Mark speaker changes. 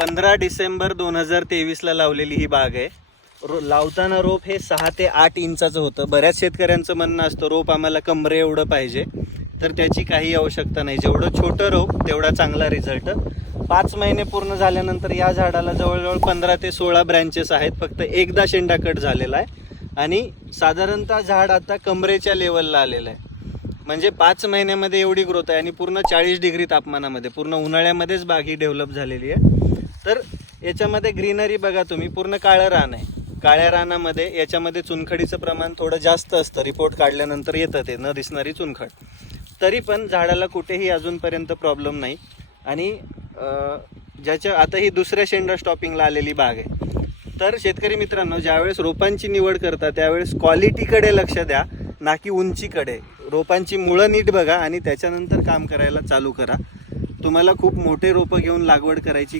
Speaker 1: पंधरा डिसेंबर दोन हजार तेवीसला लावलेली ही बाग आहे. रो लावताना रोप हे सहा ते आठ इंचाचं होतं. बऱ्याच शेतकऱ्यांचं म्हणणं असतं रोप आम्हाला कमरे एवढं पाहिजे. तर त्याची काही आवश्यकता नाही. जेवढं छोटं रोप तेवढा चांगला रिझल्ट पाच महिने पूर्ण झाल्यानंतर या झाडाला जवळजवळ पंधरा ते सोळा ब्रँचेस आहेत. फक्त एकदा शेंडा कट झालेला आहे. आणि साधारणतः झाड आता कमरेच्या लेवलला आलेलं आहे. म्हणजे पाच महिन्यामध्ये एवढी ग्रोथ आहे आणि पूर्ण चाळीस डिग्री तापमानामध्ये पूर्ण उन्हाळ्यामध्येच बाग ही डेव्हलप झालेली आहे. तर याच्यामध्ये ग्रीनरी बघा तुम्ही पूर्ण काळं रान आहे. काळ्या रानामध्ये याच्यामध्ये चुनखडीचं प्रमाण थोडं जास्त असतं. रिपोर्ट काढल्यानंतर येतं ते न दिसणारी चुनखड. तरी पण झाडाला कुठेही अजूनपर्यंत प्रॉब्लेम नाही. आणि ज्याच्या आता ही दुसऱ्या शेंडा स्टॉपिंगला आलेली बाग आहे. तर शेतकरी मित्रांनो ज्यावेळेस रोपांची निवड करता त्यावेळेस क्वालिटीकडे लक्ष द्या ना की उंचीकडे. रोपांची मुळं नीट बघा आणि त्याच्यानंतर काम करायला चालू करा. तुम्हाला खूप मोठे रोपं घेऊन लागवड करायची